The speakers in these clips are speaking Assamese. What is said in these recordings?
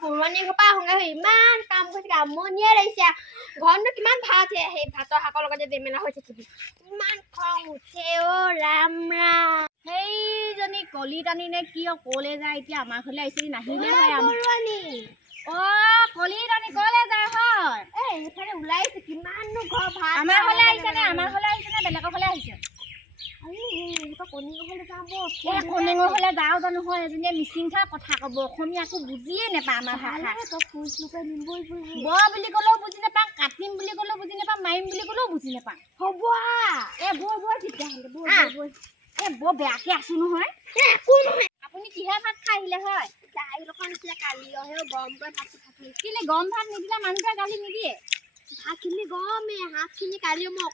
বুঢ়ানী সোপা সংগে ইমান কাম কৰিছে আমনিয়ে লাগিছে ঘৰনো কিমান ভাত সেই ভাতৰ শাকৰ লগতে বেমেনা হৈ থাকিবি ইমান খং উঠে ৰাম ৰাম সেইজনী কলি টানি নে কি কলে যায় এতিয়া আমাৰ ঘৰলে আহিছে নাহিলে হয় বুঢ়ানী কলি টানি কলে যায় হয় এইফালে ওলাইছে কিমাননো ঘৰ ভাত আমাৰ ঘৰলে আহিছে নে বেলেগৰ ঘৰলে আহিছে কণিঙৰ ঘৰলে যাওঁ জানো হয় এজনীয়ে মিচিং থা কথা কব অসমীয়া একো বুজিয়ে নাপায় আমাৰ ভাষা বৰ বুলি ক'লেও বুজি নাপাওঁ কাটিম বুলি ক'লেও বুজি নাপাওঁ মাৰিম বুলি ক'লেও বুজি নাপাওঁ হ'ব বৈ তেতিয়াহ'লে বৰ বেয়াকে আছো নহয় আপুনি কিহে ভাত খাই আহিলে হয় দাইল অকণ আছিলে কালি গৰম কৰি ভাতটো খাই কেলে গৰম ভাত নিদিলে মানুহটোৱে গালি নিদিয়ে শাকখিনি গৰমে শাকখিনি কালি মই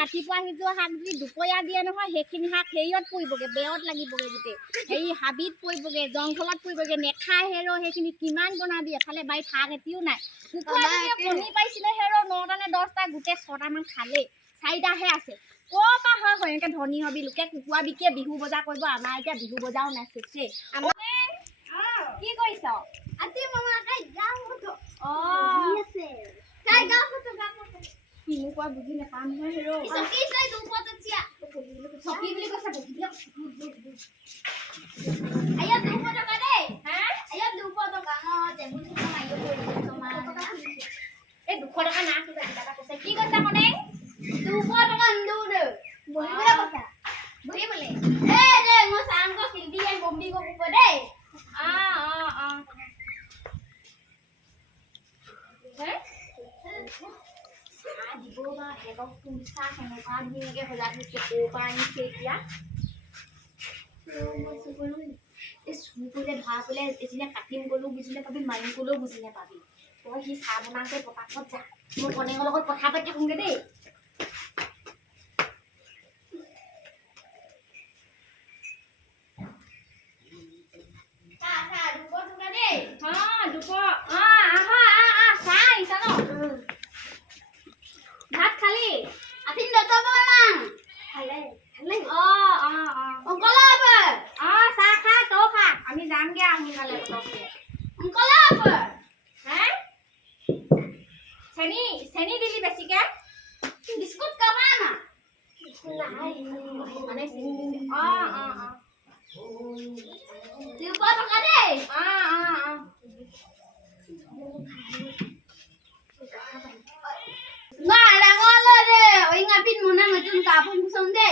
ৰাতিপুৱা সিজোৱা শাক যদি দুপৰীয়া দিয়ে নহয় সেইখিনি শাক হেৰিয়ত পৰিবগে বেৰত লাগিবগে গোটেই হেৰি হাবিত পৰিবগে জংঘলত পৰিবগে নেখায় হেৰ সেইখিনি কিমান বনাবি এফালে বাৰীত শাক এটিও নাই কুকুৰা কণী পাইছিলে হেৰ 9টা নে 10টা গোটেই 6টামান খালে 4টাহে আছে ক'ৰ পৰা হয় এনেকে ধনী হবি লোকে কুকুৰা বিকিয়ে বিহু বজাৰ কৰিব আমাৰ এতিয়া বিহু বজাৰো নাচিছে কি কৰিছ আজি মামা কাই যাওঁ আছে কিনোকুৱা বুজি নাপাম নহয় হেৰ চকী বুলি কৈছে আয়া 200 টকা দেই আয়া 200 টকা টেবুল খন আইও এই 200 টকা না কিবা এটা কৈছে কি কৈছে মানে 200 টকা আনলো দে বহিবলে কৈছা বহিবলে দে মই সাংক কিলদি আই বম্বি গো কুপ দে দিববা হেকক তুমচা হেনেকা ধুনীয়াকে সজাই থৈছে ক'ৰপৰা আনিছে এতিয়া এই চুৰ কৰিলে ধৰা কৰিলে এজনীয়ে কাটিম গ'লেও বুজি নাপাবি মাৰিম গ'লেও বুজি নাপাবি তই সি চাহ বনাওঁতে পতাপত যা মোৰ কণেঙৰ লগত কথা পাতি শুনগে দেই ভাত খালি আতিন দতা বনাং খালে অংকলাপ চাহ খা তই খা আমি যামগে সোনকালে অংকলাপ চেনি দিলি বেছিকে বিস্কুট কামা না মানে চেনি দিলি 200 টকা দেই না ডাঙৰ দে ওই ngaপিন মনা নতুন কাপোৰ মুছন দে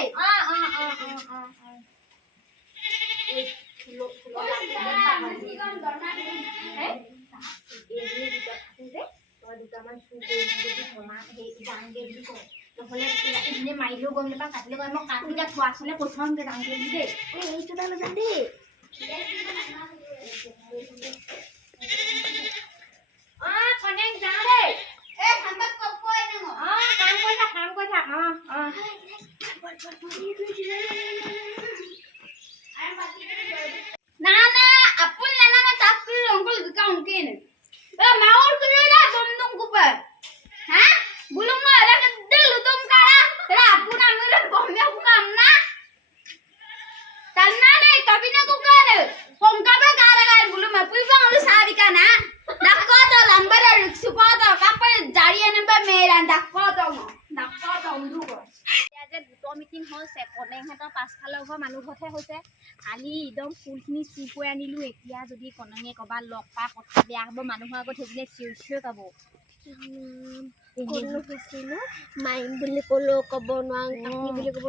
মাৰিলেও গম নাপাওঁ কাটিলেও গম মই কাটিলে খোৱা আছিলে প্ৰথমকে ডাঙৰ দেই এইটো দাল যাম দেই কণেং যাওঁ দেই ঠাণ্ডাত কপই নম কাম কৰি থাক না না আপুন নানা না তাপ কৰি অংকল দুকা অংকিন মাউৰ কৰি না বমদুম কুপে হা বুলুম এৰা কেদে লুতুম কাৰা এৰা আপুন আমলে বমে হুকাম না তান্না নাই কাবিনা কুকানে পংকাবে গারা গায় বুলুম পুইবা হলো সাবিকা না ডাকো তো লাম্বার রিক্সুপা তো কাপে জাৰি আনবা মেৰান ডাকো তো উন্দুগো যে গোটৰ মিটিং হৈছে কণেংহঁতৰ পাছফালৰ ঘৰ মানুহ ঘৰতহে হৈছে কালি একদম ফুলখিনি চুৰ কৰি আনিলোঁ এতিয়া যদি কণেঙে ক'ৰবাত লগ পাই কথা বেয়া হ'ব মানুহৰ আগত সেইজনীয়ে চিঞৰি চিঞৰি পাব ক'লো কৈছিলো মাইম বুলি ক'লো ক'ব নোৱাৰো কাটি বুলি ক'ব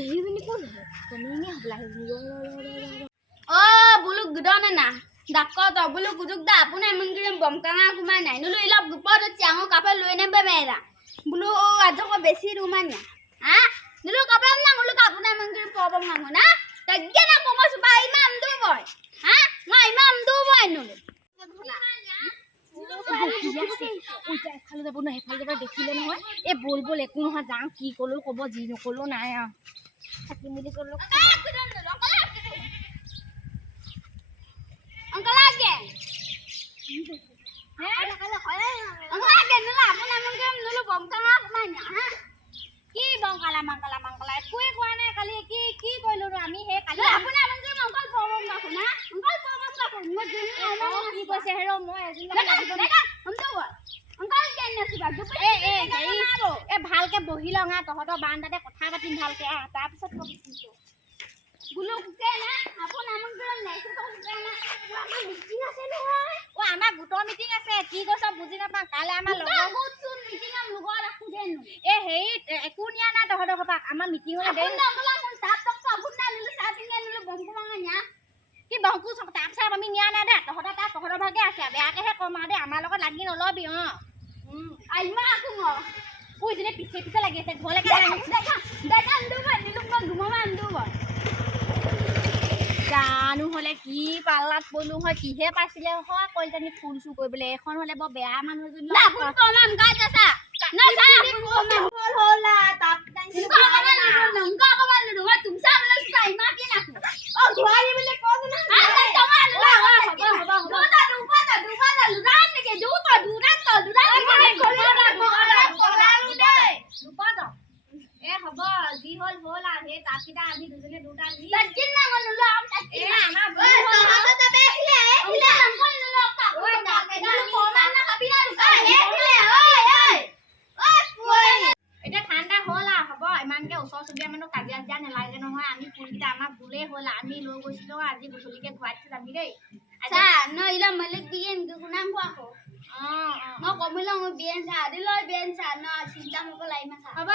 সেইজনী কোন হয় কণেঙে হ'বলা বুলুক গুদনে না ডাকো তো বুলুক গুজুক দা আপুনি মন্দিৰে বমকাঙা ঘুমাই নাই নলো ইলাপ গুপত চাঙো কাপে লৈ নেবে মেৰা বুলু আজক বেছি Romania Dulu kapan nang ulu kapuna mengkiri pobong nang na? Tagian aku mau supaya imam tu boy. Nggak imam tu boy nulu. এফালে যাব নহয় এফালে যাব দেখিলে নহয় এই বল বল একো নহয় যাওঁ কি ক'লেও ক'ব যি নক'লেও নাই আৰু থাকিম বুলি ক'লেও কি বংকালা মাংকালা একোৱে কোৱা নাই কালি কি কৰিলো আমি সেই কালি আপোনাৰ মংগল পৰম না অংকল পৰম কি কৈছে হেৰ মই এজনী লগত লাগিব নে? এ ভালকে বহি লওঁ হা তহঁতৰ বাৰান্দাতে কথা পাতিম ভালকে তাৰপিছত কবি কিন্তু আমাৰ গোটৰ মিটিং আছে কি কৈছ বুজি নাপাওঁ কাইলৈ আমাৰ লগৰ এ হেৰি একো নিয়া নাই তহঁতৰ ঘৰপা আমাৰ মিটিঙলৈ দেৰি কি বংকু তাৰপিছত আমি নিয়া নাই দে তহঁতৰ ভাগে আছে বেয়াকেহে কম আৰু দে আমাৰ লগত লাগি নলবি পুইজনী পিছে পিছে লাগি আছে ঘৰলৈকে জানো হলে কি পাল্লাত পলো হয় কিহে পাইছিলে হয় কলজনী ফুল চুৰ কৰিবলৈ এখন হলে বৰ বেয়া মানুহ এজনী হ'ব যি হল হল আৰু সেই তাতকেইটা আমি দুজনে দুটা এতিয়া ঠাণ্ডা হ'ল আৰু হ'ব ইমানকে ওচৰ চুবুৰীয়া মানুহ কাজিয়া চাজিয়া নেলাগে নহয় আমি ফুলকেইটা আমাৰ ভুলেই হ'ল আমি লৈ গৈছিলো আজি গধূলিকে ঘূৰাই থৈ যাবি দেই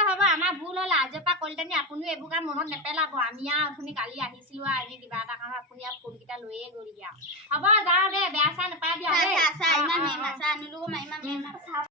হ'ব আমাৰ ভুল হ'ল আজিৰ পৰা কলিতানি আপুনি এইবোৰ কাম মনত নেপেলাব আমি আৰু অথনি কালি আহিছিলো আৰু এনে কিবা এটা কাম আপুনি আৰু ফুলকেইটা লৈয়ে গ'লগৈ আৰু হ'ব যাওঁ দে বেয়া চাই নাপাবি